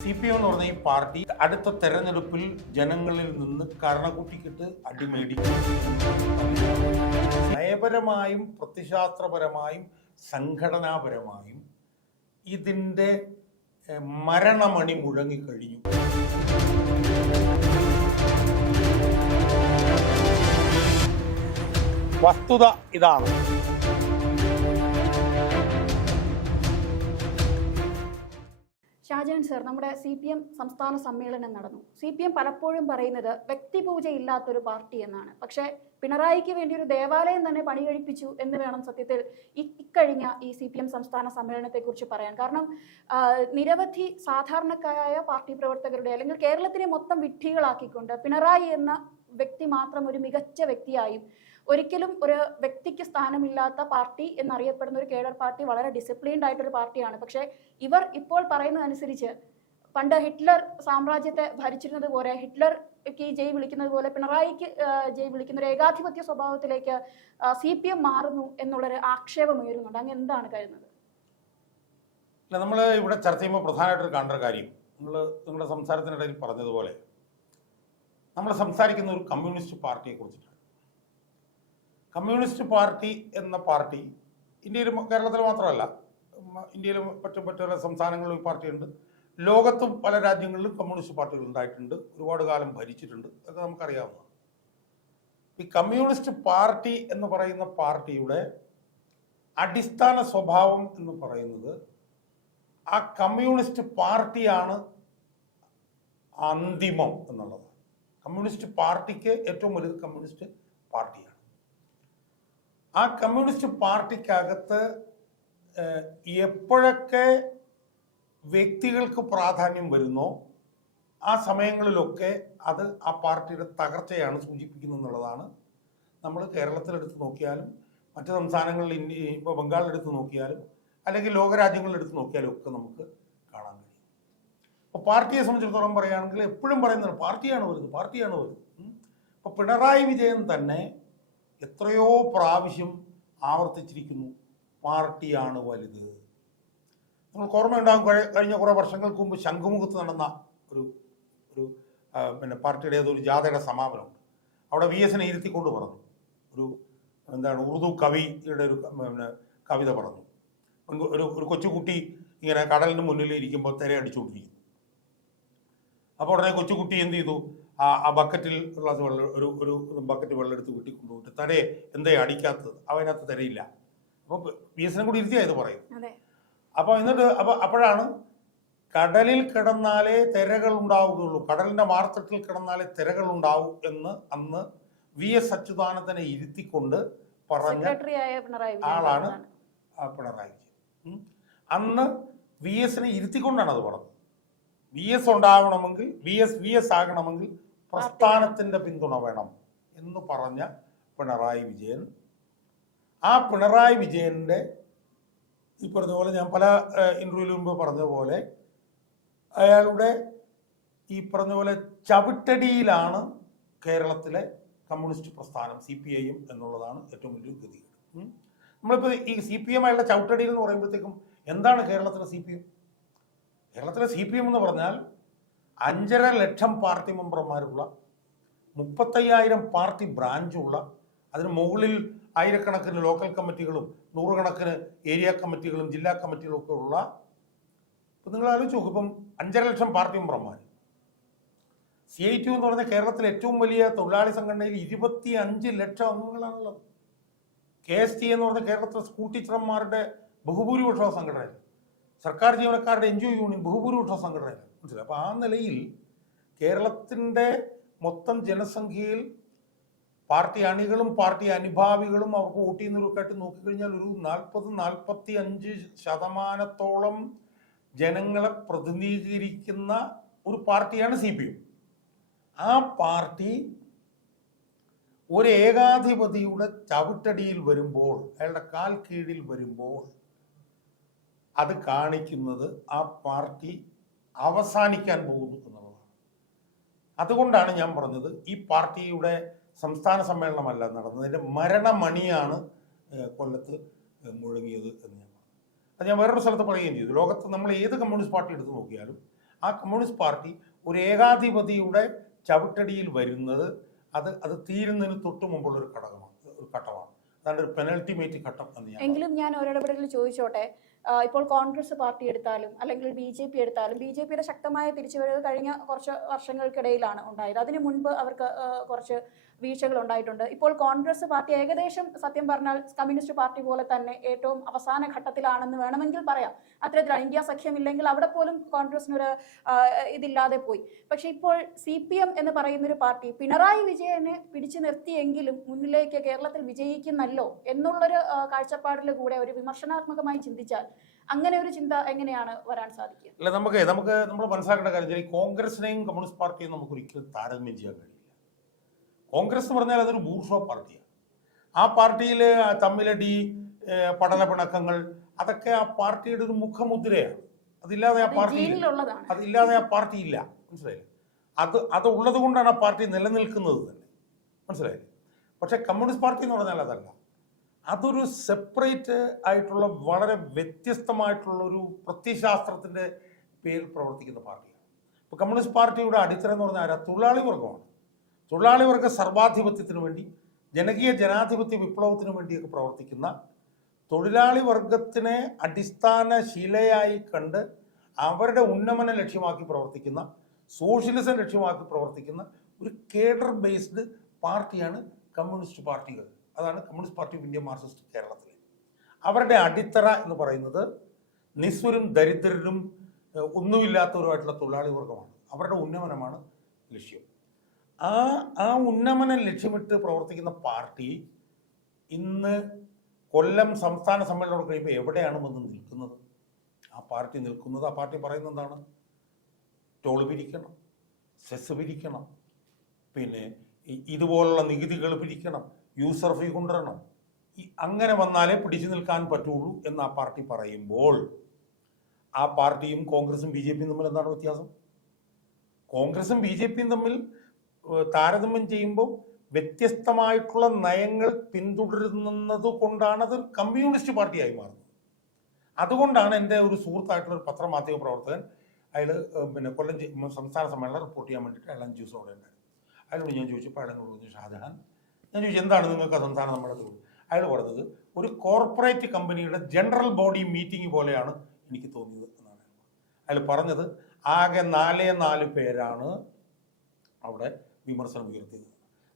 C P M എന്ന് പറഞ്ഞ ഈ പാർട്ടി അടുത്ത തെരഞ്ഞെടുപ്പിൽ ജനങ്ങളിൽ നിന്ന് കരണക്കുട്ടിക്കിട്ട് അടിമേടിക്കും നയപരമായും പ്രത്യശാസ്ത്രപരമായും സംഘടനാപരമായും ഇതിന്റെ മരണമണി മുഴങ്ങിക്കഴിഞ്ഞു. വസ്തുത ഇതാണ്. ഷാജഹാൻ സർ നമ്മുടെ സി പി എം സംസ്ഥാന സമ്മേളനം നടന്നു. സി പി എം പലപ്പോഴും പറയുന്നത് വ്യക്തിപൂജ ഇല്ലാത്തൊരു പാർട്ടി എന്നാണ്. പക്ഷേ പിണറായിക്ക് വേണ്ടി ഒരു ദേവാലയം തന്നെ പണി കഴിപ്പിച്ചു എന്ന് വേണം സത്യത്തിൽ ഇക്കഴിഞ്ഞ ഈ സി പി എം സംസ്ഥാന സമ്മേളനത്തെക്കുറിച്ച് പറയാൻ. കാരണം നിരവധി സാധാരണക്കാരായ പാർട്ടി പ്രവർത്തകരുടെ അല്ലെങ്കിൽ കേരളത്തിനെ മൊത്തം വിഡ്ഢികളാക്കിക്കൊണ്ട് പിണറായി എന്ന വ്യക്തി മാത്രം ഒരു മികച്ച വ്യക്തിയായും ഒരിക്കലും ഒരു വ്യക്തിക്ക് സ്ഥാനമില്ലാത്ത പാർട്ടി എന്നറിയപ്പെടുന്ന ഒരു കേഡർ പാർട്ടി വളരെ ഡിസിപ്ലിൻഡ് ആയിട്ടൊരു പാർട്ടിയാണ്. പക്ഷേ ഇവർ ഇപ്പോൾ പറയുന്നതനുസരിച്ച് പണ്ട് ഹിറ്റ്ലർ സാമ്രാജ്യത്തെ ഭരിച്ചിരുന്നത് പോലെ ഹിറ്റ്ലർക്ക് ജയ് വിളിക്കുന്നത് പോലെ പിണറായിക്ക് ജയ് വിളിക്കുന്ന ഒരു ഏകാധിപത്യ സ്വഭാവത്തിലേക്ക് സി പി എം മാറുന്നു എന്നുള്ളൊരു ആക്ഷേപം ഉയരുന്നുണ്ട് അങ്ങ് എന്താണ് കരുതുന്നത്? അല്ല നമ്മൾ ഇവിടെ ചർച്ച ചെയ്യുമ്പോൾ പ്രധാനമായിട്ടൊരു കാണേണ്ട ഒരു കാര്യം നമ്മൾ നിങ്ങളുടെ സംസാരത്തിനിടയിൽ പറഞ്ഞതുപോലെ നമ്മൾ സംസാരിക്കുന്ന ഒരു കമ്മ്യൂണിസ്റ്റ് പാർട്ടിയെ കമ്മ്യൂണിസ്റ്റ് പാർട്ടി എന്ന പാർട്ടി ഇന്ത്യയിൽ കേരളത്തിൽ മാത്രമല്ല ഇന്ത്യയിലും മറ്റു മറ്റു പല സംസ്ഥാനങ്ങളിലും പാർട്ടിയുണ്ട്. ലോകത്തും പല രാജ്യങ്ങളിലും കമ്മ്യൂണിസ്റ്റ് പാർട്ടികൾ ഉണ്ടായിട്ടുണ്ട്. ഒരുപാട് കാലം ഭരിച്ചിട്ടുണ്ട്. അതൊക്കെ നമുക്കറിയാവുന്നതാണ്. ഈ കമ്മ്യൂണിസ്റ്റ് പാർട്ടി എന്ന് പറയുന്ന പാർട്ടിയുടെ അടിസ്ഥാന സ്വഭാവം എന്ന് പറയുന്നത് ആ കമ്മ്യൂണിസ്റ്റ് പാർട്ടിയാണ് അന്തിമം എന്നുള്ളത്. കമ്മ്യൂണിസ്റ്റ് പാർട്ടിക്ക് ഏറ്റവും വലുത് കമ്മ്യൂണിസ്റ്റ് പാർട്ടിയാണ്. ആ കമ്മ്യൂണിസ്റ്റ് പാർട്ടിക്കകത്ത് എപ്പോഴൊക്കെ വ്യക്തികൾക്ക് പ്രാധാന്യം വരുന്നോ ആ സമയങ്ങളിലൊക്കെ അത് ആ പാർട്ടിയുടെ തകർച്ചയാണ് സൂചിപ്പിക്കുന്നത് എന്നുള്ളതാണ് നമ്മൾ കേരളത്തിലെടുത്ത് നോക്കിയാലും മറ്റു സംസ്ഥാനങ്ങളിൽ ഇന്ത്യ ഇപ്പോൾ ബംഗാളിലെടുത്ത് നോക്കിയാലും അല്ലെങ്കിൽ ലോകരാജ്യങ്ങളിലെടുത്ത് നോക്കിയാലും ഒക്കെ നമുക്ക് കാണാൻ കഴിയും. അപ്പോൾ പാർട്ടിയെ സംബന്ധിച്ചിടത്തോളം പറയുകയാണെങ്കിൽ എപ്പോഴും പറയുന്നത് പാർട്ടിയാണ് വരുന്നത് പാർട്ടിയാണ് വരുന്നത്. അപ്പോൾ പിണറായി വിജയൻ തന്നെ എത്രയോ പ്രാവശ്യം ആവർത്തിച്ചിരിക്കുന്നു പാർട്ടിയാണ് വലുത്. നിങ്ങൾക്ക് ഓർമ്മയുണ്ടാകും കഴി- കഴിഞ്ഞ കുറേ വർഷങ്ങൾക്ക് മുമ്പ് ശംഖുമുഖത്ത് നടന്ന ഒരു ഒരു പിന്നെ പാർട്ടിയുടെ ഏതൊരു ജാഥയുടെ സമാപനമുണ്ട്. അവിടെ വി എസിനെ ഇരുത്തിക്കൊണ്ട് പറഞ്ഞു. ഒരു എന്താണ് ഉറുദു കവിയുടെ ഒരു പിന്നെ കവിത പറഞ്ഞു. ഒരു- ഒരു കൊച്ചുകുട്ടി ഇങ്ങനെ കടലിന് മുന്നിൽ ഇരിക്കുമ്പോൾ തിര അടിച്ചുകൊണ്ടിരിക്കുന്നു അപ്പോൾ ഉടനെ കൊച്ചുകുട്ടി എന്ത് ചെയ്തു? ആ ആ ബക്കറ്റിൽ ഗ്ലാസ് വെള്ളം ഒരു ഒരു ബക്കറ്റ് വെള്ളം എടുത്ത് വീട്ടിൽ കൊണ്ടുപോയിട്ട് തരേ എന്തേ അടിക്കാത്തത്? അവനകത്ത് തരയില്ല. അപ്പോൾ എസ് എസിനെ കൂടി ഇരുത്തിയാ ഇത് പറയും. അപ്പോൾ എന്നിട്ട് അപ്പോൾ അപ്പോഴാണ് കടലിൽ കിടന്നാലേ തിരകൾ ഉണ്ടാവുകയുള്ളൂ. കടലിന്റെ മാർത്തട്ടിൽ കിടന്നാലേ തിരകൾ ഉണ്ടാവും എന്ന് അന്ന് വി എസ് അച്യുതാനന്ദനെ ഇരുത്തിക്കൊണ്ട് പറഞ്ഞ ആളാണ് പിണറായി വിജയൻ. അന്ന് വി എസിനെ ഇരുത്തിക്കൊണ്ടാണ് അത് പറഞ്ഞത്. വി എസ് ഉണ്ടാവണമെങ്കിൽ വി എസ് വി എസ് ആകണമെങ്കിൽ പ്രസ്ഥാനത്തിന്റെ പിന്തുണ വേണം എന്ന് പറഞ്ഞ പിണറായി വിജയൻ. ആ പിണറായി വിജയന്റെ ഈ പറഞ്ഞ ഞാൻ പല ഇന്റർവ്യൂവിൽ മുമ്പ് പറഞ്ഞ പോലെ അയാളുടെ ഈ പറഞ്ഞ പോലെ ചവിട്ടടിയിലാണ് കേരളത്തിലെ കമ്മ്യൂണിസ്റ്റ് പ്രസ്ഥാനം സി പി ഐ എം എന്നുള്ളതാണ് ഏറ്റവും വലിയ ഗതി. നമ്മളിപ്പോൾ ഈ സി പി എം അയാളുടെ ചവിട്ടടിയിൽ എന്ന് പറയുമ്പോഴത്തേക്കും എന്താണ് കേരളത്തിലെ സി പി എം? കേരളത്തിലെ സി പി എം എന്ന് പറഞ്ഞാൽ അഞ്ചര ലക്ഷം പാർട്ടി മെമ്പർമാരുള്ള മുപ്പത്തയ്യായിരം പാർട്ടി ബ്രാഞ്ചുള്ള അതിന് മുകളിൽ ആയിരക്കണക്കിന് ലോക്കൽ കമ്മിറ്റികളും നൂറുകണക്കിന് ഏരിയ കമ്മിറ്റികളും ജില്ലാ കമ്മിറ്റികളും ഒക്കെ ഉള്ള ഇപ്പം നിങ്ങൾ ആലോചിച്ച് നോക്കും ഇപ്പം അഞ്ചര ലക്ഷം പാർട്ടി മെമ്പർമാർ സി ഐ ടി എന്ന് പറഞ്ഞ കേരളത്തിലെ ഏറ്റവും വലിയ തൊഴിലാളി സംഘടനയിൽ ഇരുപത്തി അഞ്ച് ലക്ഷം അംഗങ്ങളാണുള്ളത്. കെ എസ് ടി എന്ന് പറഞ്ഞ കേരളത്തിലെ സ്കൂൾ ടീച്ചർമാരുടെ ബഹുഭൂരിപക്ഷ സംഘടനയിൽ. സർക്കാർ ജീവനക്കാരുടെ എൻ ജി ഒ യൂണിയൻ ബഹുഭൂരിപക്ഷ സംഘടനയിൽ മനസ്സിലായി. അപ്പോൾ ആ നിലയിൽ കേരളത്തിന്റെ മൊത്തം ജനസംഖ്യയിൽ പാർട്ടി അണികളും പാർട്ടി അനുഭാവികളും അവർക്ക് വോട്ട് ചെയ്യുന്നവരൊക്കെ ആയിട്ട് നോക്കിക്കഴിഞ്ഞാൽ ഒരു നാൽപ്പത് നാൽപ്പത്തി അഞ്ച് ശതമാനത്തോളം ജനങ്ങളെ പ്രതിനിധീകരിക്കുന്ന ഒരു പാർട്ടിയാണ് സി പി എം. ആ പാർട്ടി ഒരു ഏകാധിപതിയുടെ ചവിട്ടടിയിൽ വരുമ്പോൾ അയാളുടെ കാൽ കീഴിൽ വരുമ്പോൾ അത് കാണിക്കുന്നത് ആ പാർട്ടി അവസാനിക്കാൻ പോകുന്നു എന്നുള്ളതാണ്. അതുകൊണ്ടാണ് ഞാൻ പറഞ്ഞത് ഈ പാർട്ടിയുടെ സംസ്ഥാന സമ്മേളനമല്ല നടന്നതിന്റെ മരണമണിയാണ് കൊല്ലത്ത് മുഴങ്ങിയത് എന്ന് ഞാൻ പറഞ്ഞു. അത് ഞാൻ വേറൊരു സ്ഥലത്ത് പറയുകയും ചെയ്തു. ലോകത്ത് നമ്മൾ ഏത് കമ്മ്യൂണിസ്റ്റ് പാർട്ടി എടുത്ത് നോക്കിയാലും ആ കമ്മ്യൂണിസ്റ്റ് പാർട്ടി ഒരു ഏകാധിപതിയുടെ ചവിട്ടടിയിൽ വരുന്നത് അത് അത് തീരുന്നതിന് തൊട്ട് മുമ്പുള്ള ഒരു ഘടകമാണ് ഒരു ഘട്ടമാണ്. എങ്കിലും ഞാൻ ഒരിടപെടലിൽ ചോദിച്ചോട്ടെ ഇപ്പോൾ കോൺഗ്രസ് പാർട്ടി എടുത്താലും അല്ലെങ്കിൽ ബി ജെ പി എടുത്താലും ബി ജെ പിയുടെ ശക്തമായ തിരിച്ചുവരവ് കഴിഞ്ഞ കുറച്ച് വർഷങ്ങൾക്കിടയിലാണ് ഉണ്ടായത്. അതിനു മുൻപ് അവർക്ക് കുറച്ച് വീഴ്ചകൾ ഉണ്ടായിട്ടുണ്ട് ഇപ്പോൾ കോൺഗ്രസ് പാർട്ടി ഏകദേശം സത്യം പറഞ്ഞാൽ കമ്മ്യൂണിസ്റ്റ് പാർട്ടി പോലെ തന്നെ ഏറ്റവും അവസാന ഘട്ടത്തിലാണെന്ന് വേണമെങ്കിൽ പറയാം. അത്തരത്തിലാണ് ഇന്ത്യ സഖ്യം ഇല്ലെങ്കിൽ അവിടെ പോലും കോൺഗ്രസിനൊരു ഇതില്ലാതെ പോയി. പക്ഷെ ഇപ്പോൾ സി പി എം എന്ന് പറയുന്ന ഒരു പാർട്ടി പിണറായി വിജയനെ പിടിച്ചു നിർത്തിയെങ്കിലും മുന്നിലേക്ക് കേരളത്തിൽ വിജയിക്കുന്നല്ലോ എന്നുള്ളൊരു കാഴ്ചപ്പാടിൽ കൂടെ ഒരു വിമർശനാത്മകമായി ചിന്തിച്ചാൽ അങ്ങനെ ഒരു ചിന്ത എങ്ങനെയാണ് വരാൻ സാധിക്കുക? അല്ല നമുക്ക് നമുക്ക് നമ്മൾ മനസ്സിലാക്കേണ്ട കാര്യം വെച്ചാൽ ഈ കോൺഗ്രസിനെയും കമ്മ്യൂണിസ്റ്റ് പാർട്ടിയും നമുക്ക് ഒരിക്കലും താരതമ്യം ചെയ്യാൻ കഴിയില്ല. കോൺഗ്രസ് എന്ന് പറഞ്ഞാൽ അതൊരു ബൂർഷോ പാർട്ടിയാണ്. ആ പാർട്ടിയിൽ തമ്മിലടി പഠന പിണക്കങ്ങൾ അതൊക്കെ ആ പാർട്ടിയുടെ ഒരു മുഖമുദ്രയാണ്. അതില്ലാതെ ആ പാർട്ടി അതില്ലാതെ ആ പാർട്ടി ഇല്ല. മനസ്സിലായില്ലേ? അത് അത് ഉള്ളത് കൊണ്ടാണ് ആ പാർട്ടി നിലനിൽക്കുന്നത് തന്നെ. മനസ്സിലായില്ലേ? പക്ഷെ കമ്മ്യൂണിസ്റ്റ് പാർട്ടി എന്ന് പറഞ്ഞാൽ അതല്ല. അതൊരു സെപ്പറേറ്റ് ആയിട്ടുള്ള വളരെ വ്യത്യസ്തമായിട്ടുള്ള ഒരു പ്രത്യശാസ്ത്രത്തിന്റെ പേരിൽ പ്രവർത്തിക്കുന്ന പാർട്ടിയാണ്. ഇപ്പോൾ കമ്മ്യൂണിസ്റ്റ് പാർട്ടിയുടെ അടിത്തറ എന്ന് പറഞ്ഞാൽ തൊഴിലാളി വർഗമാണ്. തൊഴിലാളി വർഗ സർവാധിപത്യത്തിന് വേണ്ടി ജനകീയ ജനാധിപത്യ വിപ്ലവത്തിന് വേണ്ടിയൊക്കെ പ്രവർത്തിക്കുന്ന തൊഴിലാളി വർഗത്തിനെ അടിസ്ഥാന ശിലയായി കണ്ട് അവരുടെ ഉന്നമനം ലക്ഷ്യമാക്കി പ്രവർത്തിക്കുന്ന സോഷ്യലിസം ലക്ഷ്യമാക്കി പ്രവർത്തിക്കുന്ന ഒരു കേഡർ ബേസ്ഡ് പാർട്ടിയാണ് കമ്മ്യൂണിസ്റ്റ് പാർട്ടികൾ. അതാണ് communist party of India marxist കേരളത്തിലെ. അവരുടെ അടിത്തറ എന്ന് പറയുന്നത് നിസ്വരും ദരിദ്രരും ഒന്നുമില്ലാത്തവരുമായിട്ടുള്ള തൊഴിലാളി വർഗമാണ്. അവരുടെ ഉന്നമനമാണ് ലക്ഷ്യം. ആ ആ ഉന്നമനം ലക്ഷ്യമിട്ട് പ്രവർത്തിക്കുന്ന പാർട്ടി ഇന്ന് കൊല്ലം സംസ്ഥാന സമ്മേളനം കഴിയുമ്പോൾ എവിടെയാണ് വന്ന് നിൽക്കുന്നത്? ആ പാർട്ടി നിൽക്കുന്നത് ആ പാർട്ടി പറയുന്നത് എന്താണ്? ടോൾ പിരിക്കണം സെസ് പിരിക്കണം പിന്നെ ഇതുപോലുള്ള നികുതികൾ പിരിക്കണം യൂസർ ഫീ കൊണ്ടുവരണം. അങ്ങനെ വന്നാലേ പിടിച്ചു നിൽക്കാൻ പറ്റുള്ളൂ എന്ന് ആ പാർട്ടി പറയുമ്പോൾ ആ പാർട്ടിയും കോൺഗ്രസും ബി ജെ പിയും തമ്മിൽ എന്താണ് വ്യത്യാസം? കോൺഗ്രസും ബി ജെ പിയും തമ്മിൽ താരതമ്യം ചെയ്യുമ്പോൾ വ്യത്യസ്തമായിട്ടുള്ള നയങ്ങൾ പിന്തുടരുന്നത് കൊണ്ടാണ് അത് കമ്മ്യൂണിസ്റ്റ് പാർട്ടിയായി മാറുന്നത്. അതുകൊണ്ടാണ് എന്റെ ഒരു സുഹൃത്തായിട്ടുള്ള ഒരു പത്രമാധ്യമ പ്രവർത്തകൻ അയാൾ പിന്നെ കൊല്ലം സംസ്ഥാന സമ്മേളനം റിപ്പോർട്ട് ചെയ്യാൻ വേണ്ടിയിട്ട് അയാൾ അഞ്ച് ദിവസം അവിടെ ഉണ്ടായിരുന്നു. അയാളോട് ഞാൻ ചോദിച്ചപ്പോൾ അയാൾ എന്നോട് പറഞ്ഞു ഷാജഹാൻ ഞാൻ ചോദിച്ചു എന്താണ് നിങ്ങൾക്ക് സംസ്ഥാന സമ്മേളനത്തിൽ അയാൾ പറഞ്ഞത് ഒരു കോർപ്പറേറ്റ് കമ്പനിയുടെ ജനറൽ ബോഡി മീറ്റിംഗ് പോലെയാണ് എനിക്ക് തോന്നിയത് എന്നാണ്. അയാൾ പറഞ്ഞത് ആകെ നാലേ നാല് പേരാണ് അവിടെ വിമർശനം ഉയർത്തിയത്.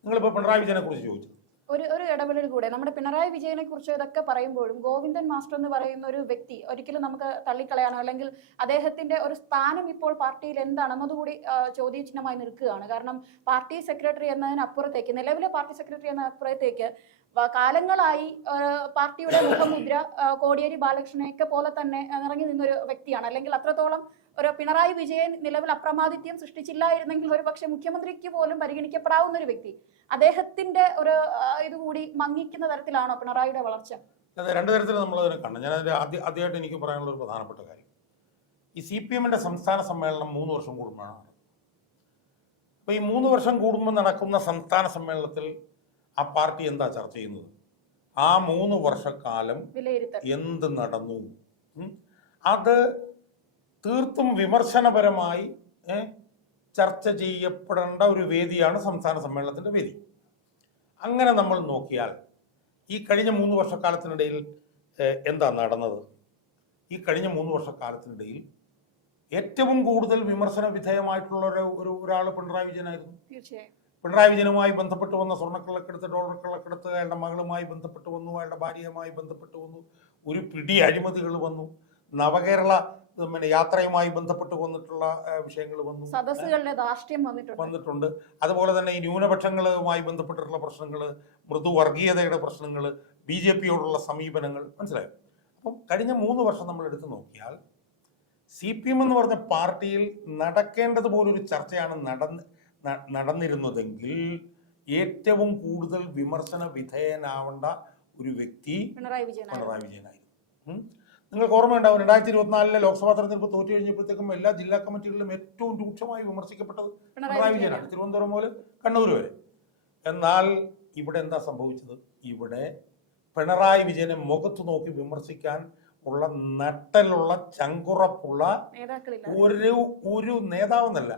നിങ്ങളിപ്പോൾ പിണറായി വിജയനെ കുറിച്ച് ചോദിച്ചു. ഒരു ഒരു ഇടപെടൽ കൂടെ. നമ്മുടെ പിണറായി വിജയനെ കുറിച്ച് ഇതൊക്കെ പറയുമ്പോഴും ഗോവിന്ദൻ മാസ്റ്റർ എന്ന് പറയുന്ന ഒരു വ്യക്തി ഒരിക്കലും നമുക്ക് തള്ളിക്കളയാനോ അല്ലെങ്കിൽ അദ്ദേഹത്തിന്റെ ഒരു സ്ഥാനം ഇപ്പോൾ പാർട്ടിയിൽ എന്താണെന്നത് കൂടി ചോദ്യചിഹ്നമായി നിൽക്കുകയാണ്. കാരണം പാർട്ടി സെക്രട്ടറി എന്നതിനപ്പുറത്തേക്ക് നിലവിലെ പാർട്ടി സെക്രട്ടറി എന്നതിനപ്പുറത്തേക്ക് കാലങ്ങളായി പാർട്ടിയുടെ മുഖമുദ്ര കോടിയേരി ബാലകൃഷ്ണനെയൊക്കെ പോലെ തന്നെ ഇറങ്ങി നിന്നൊരു വ്യക്തിയാണ്. അല്ലെങ്കിൽ അത്രത്തോളം ഒരു പിണറായി വിജയൻ നിലവിൽ അപ്രമാദിത്യം സൃഷ്ടിച്ചില്ലായിരുന്നെങ്കിൽ ഒരു പക്ഷേ മുഖ്യമന്ത്രിക്ക് പോലും പരിഗണിക്കപ്പെടാവുന്ന ഒരു വ്യക്തി അദ്ദേഹത്തിന്റെ ഒരു ഇതുകൂടി മങ്ങിക്കുന്ന തരത്തിലാണോ പിണറായിയുടെ വളർച്ച? അതെ രണ്ടു തരത്തിൽ നമ്മളതിനെ കാണണം ഞാൻ അതിന്റെ ആദ്യ ആദ്യമായിട്ട് എനിക്ക് പറയാനുള്ള ഒരു പ്രധാനപ്പെട്ട കാര്യം. ഈ സി പി എമ്മിന്റെ സംസ്ഥാന സമ്മേളനം മൂന്ന് വർഷം കൂടുമ്പോഴാണ് അപ്പോൾ ഈ മൂന്ന് വർഷം കൂടുമ്പോൾ നടക്കുന്ന സംസ്ഥാന സമ്മേളനത്തിൽ ആ പാർട്ടി എന്താ ചർച്ച ചെയ്യുന്നത്? ആ മൂന്ന് വർഷക്കാലം എന്ത് നടന്നു? അത് തീർത്തും വിമർശനപരമായി ചർച്ച ചെയ്യപ്പെടേണ്ട ഒരു വേദിയാണ് സംസ്ഥാന സമ്മേളനത്തിന്റെ വേദി. അങ്ങനെ നമ്മൾ നോക്കിയാൽ ഈ കഴിഞ്ഞ മൂന്ന് വർഷക്കാലത്തിനിടയിൽ എന്താ നടന്നത്? ഈ കഴിഞ്ഞ മൂന്ന് വർഷക്കാലത്തിനിടയിൽ ഏറ്റവും കൂടുതൽ വിമർശന വിധേയമായിട്ടുള്ള ഒരു ഒരു ഒരാൾ പിണറായി വിജയനായിരുന്നു. പിണറായി വിജയനുമായി ബന്ധപ്പെട്ട് വന്ന സ്വർണക്കള്ളക്കെടുത്ത് ഡോളർ കള്ളക്കെടുത്ത് അയാളുടെ മകളുമായി ബന്ധപ്പെട്ട് വന്നു അയാളുടെ ഭാര്യയുമായി ബന്ധപ്പെട്ട് വന്നു ഒരു പിടി അഴിമതികൾ വന്നു. നവകേരള പിന്നെ യാത്രയുമായി ബന്ധപ്പെട്ട് വന്നിട്ടുള്ള വിഷയങ്ങൾ വന്നു. സദസ്സുകളുടെ ധാർഷ്ട്യം വന്നിട്ടുണ്ട്. വന്നിട്ടുണ്ട്. അതുപോലെ തന്നെ ഈ ന്യൂനപക്ഷങ്ങളുമായി ബന്ധപ്പെട്ടിട്ടുള്ള പ്രശ്നങ്ങൾ മൃദുവർഗീയതയുടെ പ്രശ്നങ്ങൾ ബി ജെ പിയോടുള്ള സമീപനങ്ങൾ മനസ്സിലായോ? അപ്പം കഴിഞ്ഞ മൂന്ന് വർഷം നമ്മൾ എടുത്തു നോക്കിയാൽ സി പി എം എന്ന് പറഞ്ഞ പാർട്ടിയിൽ നടക്കേണ്ടത് പോലൊരു ചർച്ചയാണ് നടന്ന് നടന്നിരുന്നതെങ്കിൽ ഏറ്റവും കൂടുതൽ വിമർശന വിധേയനാവേണ്ട ഒരു വ്യക്തി പിണറായി വിജയനായിരുന്നു. നിങ്ങൾക്ക് ഓർമ്മയുണ്ടാവും രണ്ടായിരത്തി ഇരുപത്തിനാലിലെ ലോക്സഭാ തെരഞ്ഞെടുപ്പ് തോറ്റു കഴിഞ്ഞപ്പോഴത്തേക്കും എല്ലാ ജില്ലാ കമ്മിറ്റികളിലും ഏറ്റവും രൂക്ഷമായി വിമർശിക്കപ്പെട്ടത് പിണറായി വിജയനാണ്. തിരുവനന്തപുരം മുതൽ കണ്ണൂർ വരെ. എന്നാൽ ഇവിടെ എന്താ സംഭവിച്ചത്? ഇവിടെ പിണറായി വിജയനെ മുഖത്ത് നോക്കി വിമർശിക്കാൻ ഉള്ള നട്ടലുള്ള ചങ്കുറപ്പുള്ള ഒരു ഒരു നേതാവെന്നല്ല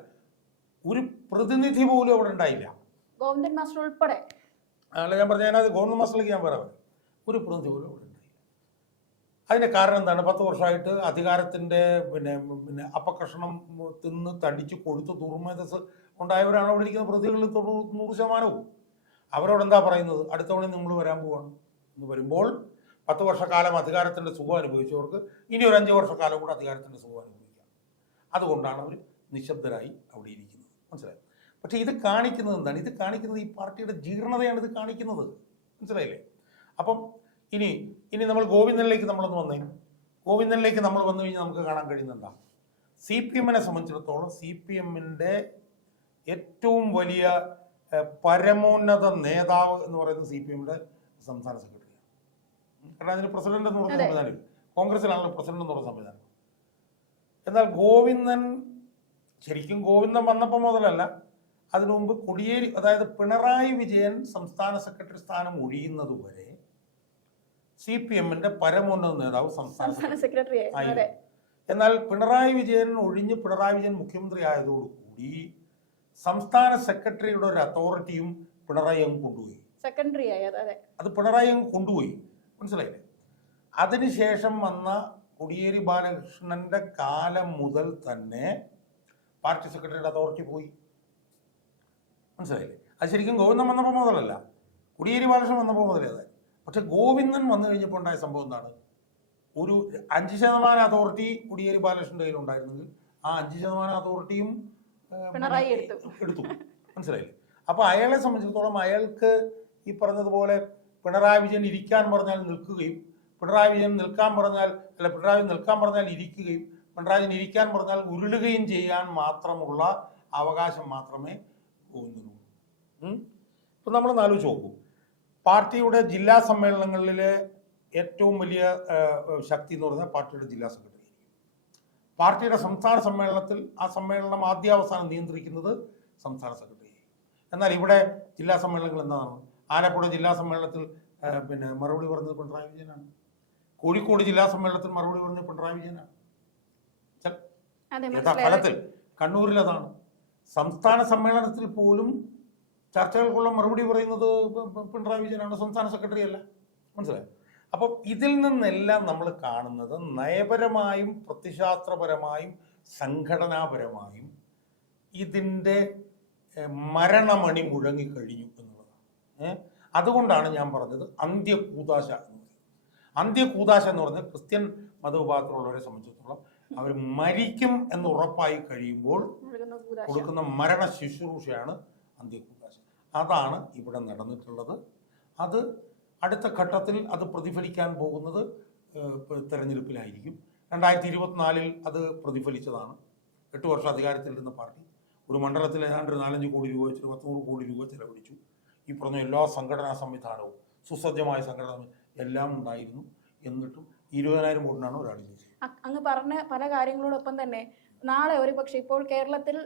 ഒരു പ്രതിനിധി പോലും അവിടെ ഉണ്ടായില്ല. ഗോവിന്ദൻ മാസ്റ്റർ ഉൾപ്പെടെ. അല്ല ഞാൻ പറഞ്ഞ ഞാനത് ഗവൺമെന്റ് മസിലേക്ക് ഞാൻ പറയാം ഒരു പ്രതിനിധി പോലും അതിന്റെ കാരണം എന്താണ്? പത്ത് വർഷമായിട്ട് അധികാരത്തിന്റെ പിന്നെ പിന്നെ അപകർഷണം തിന്ന് തടിച്ച് കൊടുത്ത് ദുർമേധസ് ഉണ്ടായവരാണ് അവിടെ ഇരിക്കുന്ന പ്രതികളിൽ തൊണ്ണൂറ് നൂറ് ശതമാനവും. അവരോട് എന്താ പറയുന്നത്? അടുത്ത തവണ നിങ്ങൾ വരാൻ പോവാണ്. എന്ന് വരുമ്പോൾ പത്ത് വർഷക്കാലം അധികാരത്തിന്റെ സുഖം അനുഭവിച്ചവർക്ക് ഇനി ഒരു അഞ്ച് വർഷക്കാലം കൂടെ അധികാരത്തിന്റെ സുഖം അനുഭവിക്കാം. അതുകൊണ്ടാണ് അവർ നിശബ്ദരായി അവിടെ ഇരിക്കുന്നത്. മനസ്സിലായി? പക്ഷേ ഇത് കാണിക്കുന്നത് എന്താണ്? ഇത് കാണിക്കുന്നത് ഈ പാർട്ടിയുടെ ജീർണതയാണ് ഇത് കാണിക്കുന്നത്. മനസ്സിലായില്ലേ? അപ്പം ഇനി ഇനി നമ്മൾ ഗോവിന്ദനിലേക്ക് നമ്മളൊന്ന് വന്നേ. ഗോവിന്ദനിലേക്ക് നമ്മൾ വന്നു കഴിഞ്ഞാൽ നമുക്ക് കാണാൻ കഴിയുന്നുണ്ടാ സി പി എമ്മിനെ സംബന്ധിച്ചിടത്തോളം സി പി എമ്മിന്റെ ഏറ്റവും വലിയ പരമോന്നത നേതാവ് എന്ന് പറയുന്നത് സി പി എമ്മിന്റെ സംസ്ഥാന സെക്രട്ടറിയാണ് കാരണം അതിന് പ്രസിഡന്റ് എന്ന് പറഞ്ഞ. സംവിധാനം കോൺഗ്രസിലാണല്ലോ പ്രസിഡന്റ് എന്ന് പറഞ്ഞ സംവിധാനം. എന്നാൽ ഗോവിന്ദൻ ശരിക്കും ഗോവിന്ദൻ വന്നപ്പോൾ മുതലല്ല അതിനു മുമ്പ് കൊടിയേരി അതായത് പിണറായി വിജയൻ സംസ്ഥാന സെക്രട്ടറി സ്ഥാനം ഒഴിയുന്നത് വരെ സി പി എമ്മിന്റെ പരമോന്നത നേതാവ് സംസ്ഥാന സെക്രട്ടറി ആയി. എന്നാൽ പിണറായി വിജയൻ ഒഴിഞ്ഞ് പിണറായി വിജയൻ മുഖ്യമന്ത്രി ആയതോടുകൂടി സംസ്ഥാന സെക്രട്ടറിയുടെ ഒരു അതോറിറ്റിയും പിണറായി അങ്ങ് കൊണ്ടുപോയി. സെക്രട്ടറി അതെ അതെ. പിണറായി അങ്ങ് കൊണ്ടുപോയി. മനസ്സിലായില്ലേ? അതിനുശേഷം വന്ന കോടിയേരി ബാലകൃഷ്ണന്റെ കാലം മുതൽ തന്നെ പാർട്ടി സെക്രട്ടറിയുടെ അതോറിറ്റി പോയി. മനസ്സിലായില്ലേ? അത് ശരിക്കും ഗോവിന്ദം വന്നപ്പോൾ മുതലല്ല. കോടിയേരി ബാലകൃഷ്ണൻ വന്നപ്പോൾ മുതലേ അതെ പക്ഷെ ഗോവിന്ദൻ വന്നു കഴിഞ്ഞപ്പോൾ ഉണ്ടായ സംഭവം എന്താണ്? ഒരു അഞ്ച് ശതമാനം അതോറിറ്റി കുടിയേരി ബാലകൃഷ്ണന്റെ കയ്യിൽ ഉണ്ടായിരുന്നെങ്കിൽ ആ അഞ്ച് ശതമാനം അതോറിറ്റിയും പിണറായി എടുത്തു. എടുത്തു. മനസ്സിലായില്ലേ? അപ്പൊ അയാളെ സംബന്ധിച്ചിടത്തോളം അയാൾക്ക് ഈ പറഞ്ഞതുപോലെ പിണറായി വിജയൻ ഇരിക്കാൻ പറഞ്ഞാൽ നിൽക്കുകയും പിണറായി വിജയൻ നിൽക്കാൻ പറഞ്ഞാൽ അല്ല പിണറായി വിജയൻ നിൽക്കാൻ പറഞ്ഞാൽ ഇരിക്കുകയും പിണറായി വിജയൻ ഇരിക്കാൻ പറഞ്ഞാൽ ഉരുളുകയും ചെയ്യാൻ മാത്രമുള്ള അവകാശം മാത്രമേ ഗോവിന്ദനുള്ളൂ. ഉം? ഇപ്പൊ നമ്മൾ ആലോചിച്ച് നോക്കൂ. പാർട്ടിയുടെ ജില്ലാ സമ്മേളനങ്ങളിലെ ഏറ്റവും വലിയ ശക്തി എന്ന് പറഞ്ഞാൽ പാർട്ടിയുടെ ജില്ലാ സെക്രട്ടറി. പാർട്ടിയുടെ സംസ്ഥാന സമ്മേളനത്തിൽ ആ സമ്മേളനം ആദ്യാവസാനം നിയന്ത്രിക്കുന്നത് സംസ്ഥാന സെക്രട്ടറി. എന്നാൽ ഇവിടെ ജില്ലാ സമ്മേളനങ്ങൾ എന്താണ് ആലപ്പുഴ ജില്ലാ സമ്മേളനത്തിൽ പിന്നെ മറുപടി പറഞ്ഞത് പിണറായി വിജയനാണ്. കോഴിക്കോട് ജില്ലാ സമ്മേളനത്തിൽ മറുപടി പറഞ്ഞത് പിണറായി വിജയനാണ്. ഫലത്തിൽ കണ്ണൂരിൽ അതാണ്. സംസ്ഥാന സമ്മേളനത്തിൽ പോലും ചർച്ചകൾക്കുള്ള മറുപടി പറയുന്നത് പിണറായി വിജയനാണ് സംസ്ഥാന സെക്രട്ടറി അല്ല. മനസ്സിലായോ? അപ്പം ഇതിൽ നിന്നെല്ലാം നമ്മൾ കാണുന്നത് നയപരമായും പ്രത്യശാസ്ത്രപരമായും സംഘടനാപരമായും ഇതിന്റെ മരണമണി മുഴങ്ങിക്കഴിഞ്ഞു എന്നുള്ളതാണ്. ഏഹ്? അതുകൊണ്ടാണ് ഞാൻ പറഞ്ഞത് അന്ത്യകൂതാശ എന്ന് പറയുന്നത്. അന്ത്യകൂതാശ എന്ന് പറഞ്ഞാൽ ക്രിസ്ത്യൻ മതവിഭാഗത്തിലുള്ളവരെ സംബന്ധിച്ചിടത്തോളം അവർ മരിക്കും എന്ന് ഉറപ്പായി കഴിയുമ്പോൾ കൊടുക്കുന്ന മരണ ശുശ്രൂഷയാണ് അന്ത്യകൂതാശ. അതാണ് ഇവിടെ നടന്നിട്ടുള്ളത്. അത് അടുത്ത ഘട്ടത്തിൽ അത് പ്രതിഫലിക്കാൻ പോകുന്നത് തെരഞ്ഞെടുപ്പിലായിരിക്കും. രണ്ടായിരത്തി ഇരുപത്തിനാലിൽ അത് പ്രതിഫലിച്ചതാണ്. എട്ട് വർഷം അധികാരത്തിലിരുന്ന പാർട്ടി. ഒരു മണ്ഡലത്തിൽ ഏതാണ്ട് ഒരു നാലഞ്ച് കോടി രൂപ വെച്ച് പത്തുനൂറ് കോടി രൂപ ചെലവഴിച്ചു. ഈ പറഞ്ഞ എല്ലാ സംഘടനാ സംവിധാനവും സുസജ്ജമായ സംഘടന എല്ലാം ഉണ്ടായിരുന്നു. എന്നിട്ടും ഇരുപതിനായിരം കോടിനാണ് ഒരാൾ ജയിച്ചത്. അങ്ങ് പറഞ്ഞ പല കാര്യങ്ങളോടൊപ്പം തന്നെ നാളെ ഒരു പക്ഷേ ഇപ്പോൾ കേരളത്തിൽ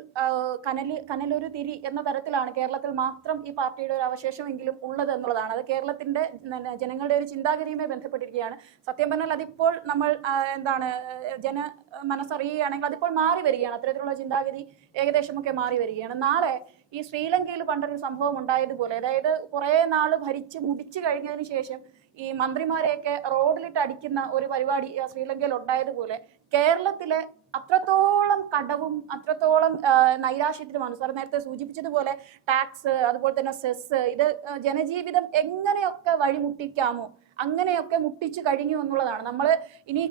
കനൽ കനൽ കനലൊരു തിരി എന്ന തരത്തിലാണ് കേരളത്തിൽ മാത്രം ഈ പാർട്ടിയുടെ ഒരു അവശേഷമെങ്കിലും ഉള്ളത് എന്നുള്ളതാണ്. അത് കേരളത്തിന്റെ ജനങ്ങളുടെ ഒരു ചിന്താഗതിയുമായി ബന്ധപ്പെട്ടിരിക്കുകയാണ്. സത്യം പറഞ്ഞാൽ അതിപ്പോൾ നമ്മൾ എന്താണ് ജന മനസ്സറിയുകയാണെങ്കിൽ അതിപ്പോൾ മാറി വരികയാണ്. അത്തരത്തിലുള്ള ചിന്താഗതി ഏകദേശമൊക്കെ മാറി വരികയാണ്. നാളെ ഈ ശ്രീലങ്കയിൽ പണ്ടൊരു സംഭവം ഉണ്ടായതുപോലെ അതായത് കുറേ നാൾ ഭരിച്ച് മുടിച്ചു കഴിഞ്ഞതിന് ശേഷം ഈ മന്ത്രിമാരെയൊക്കെ റോഡിലിട്ട് അടിക്കുന്ന ഒരു പരിപാടി ശ്രീലങ്കയിൽ ഉണ്ടായതുപോലെ കേരളത്തിലെ അത്രത്തോളം കടവും അത്രത്തോളം നൈരാശ്യത്തിനുമാണ്. സാർ നേരത്തെ സൂചിപ്പിച്ചതുപോലെ ടാക്സ് അതുപോലെ തന്നെ സെസ് ഇത് ജനജീവിതം എങ്ങനെയൊക്കെ വഴിമുട്ടിക്കാമോ? അങ്ങനെയൊക്കെ മുട്ടിച്ചു കഴിഞ്ഞു എന്നുള്ളതാണ്. നമ്മൾ ഇനി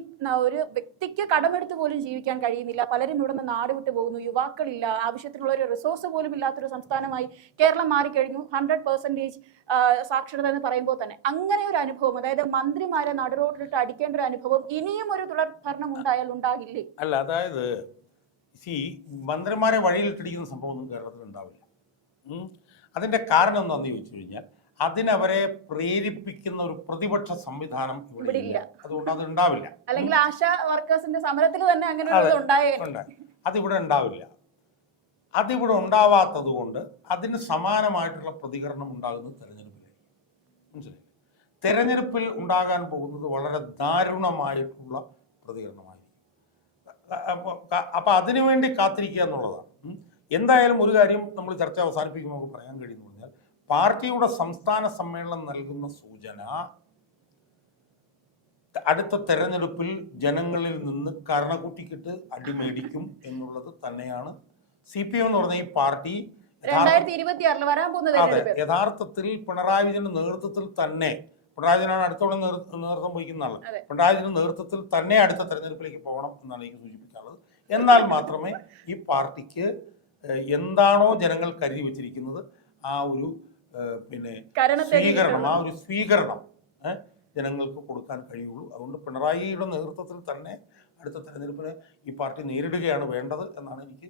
ഒരു വ്യക്തിക്ക് കടമെടുത്ത് പോലും ജീവിക്കാൻ കഴിയുന്നില്ല. പലരും ഇവിടുന്ന് നാട് വിട്ടു പോകുന്നു. യുവാക്കളില്ല. ആവശ്യത്തിനുള്ള ഒരു റിസോഴ്സ് പോലും ഇല്ലാത്തൊരു സംസ്ഥാനമായി കേരളം മാറിക്കഴിഞ്ഞു. ഹൺഡ്രഡ് പെർസെന്റേജ് സാക്ഷരത എന്ന് പറയുമ്പോൾ തന്നെ. അങ്ങനെ ഒരു അനുഭവം അതായത് മന്ത്രിമാരെ നടുറോട്ടിലിട്ട് അടിക്കേണ്ട ഒരു അനുഭവം ഇനിയും ഒരു തുടർ ഭരണം ഉണ്ടായാൽ ഉണ്ടാകില്ലേ? അല്ല അതായത് സി മന്ത്രിമാരെ വഴിയിലിട്ടിരിക്കുന്ന സംഭവമൊന്നും കേരളത്തിൽ ഉണ്ടാവില്ല. അതിന്റെ കാരണം എന്താണെന്ന് ചോദിച്ചു കഴിഞ്ഞാൽ അതിനവരെ പ്രേരിപ്പിക്കുന്ന ഒരു പ്രതിപക്ഷ സംവിധാനം ഇവിടെ ഇല്ല. അതുകൊണ്ട് അത് ഉണ്ടാവില്ല. അല്ലെങ്കിൽ ആശാ വർക്കേഴ്സിന്റെ സമരത്തിൽ തന്നെ അങ്ങനെ അതിവിടെ ഉണ്ടാവില്ല. അതിവിടെ ഉണ്ടാവാത്തത് കൊണ്ട് അതിന് സമാനമായിട്ടുള്ള പ്രതികരണം ഉണ്ടാകുന്നത് തെരഞ്ഞെടുപ്പിലായിരിക്കും മനസ്സിലായി? തെരഞ്ഞെടുപ്പിൽ ഉണ്ടാകാൻ പോകുന്നത് വളരെ ദാരുണമായിട്ടുള്ള പ്രതികരണമായിരിക്കും. അപ്പൊ അതിനുവേണ്ടി കാത്തിരിക്കുക എന്നുള്ളതാണ്. എന്തായാലും ഒരു കാര്യം നമ്മൾ ചർച്ച അവസാനിപ്പിക്കുമ്പോൾ പറയാൻ കഴിയുന്നു പറഞ്ഞാൽ പാർട്ടിയുടെ സംസ്ഥാന സമ്മേളനം നൽകുന്ന സൂചന അടുത്ത തെരഞ്ഞെടുപ്പിൽ ജനങ്ങളിൽ നിന്ന് കരണക്കുട്ടിക്കിട്ട് അടിമേടിക്കും എന്നുള്ളത് തന്നെയാണ് സി പി എം എന്ന് പറഞ്ഞ ഈ പാർട്ടി അതെ യഥാർത്ഥത്തിൽ പിണറായി വിജയന്റെ നേതൃത്വത്തിൽ തന്നെ പിണറായി വിജയനാണ് അടുത്തോടെ നേതൃത്വം വഹിക്കുന്ന ആൾ. അതെ. പിണറായി വിജയന്റെ നേതൃത്വത്തിൽ തന്നെ അടുത്ത തെരഞ്ഞെടുപ്പിലേക്ക് പോകണം എന്നാണ് എനിക്ക് സൂചിപ്പിക്കാനുള്ളത്. എന്നാൽ മാത്രമേ ഈ പാർട്ടിക്ക് എന്താണോ ജനങ്ങൾ കരുതി വെച്ചിരിക്കുന്നത് ആ ഒരു പിന്നെ സ്വീകരണം ആ ഒരു സ്വീകരണം ജനങ്ങൾക്ക് കൊടുക്കാൻ കഴിയുള്ളൂ. അതുകൊണ്ട് പിണറായിയുടെ നേതൃത്വത്തിൽ തന്നെ അടുത്ത തെരഞ്ഞെടുപ്പിനെ ഈ പാർട്ടി നേരിടുകയാണ് വേണ്ടത് എന്നാണ് എനിക്ക്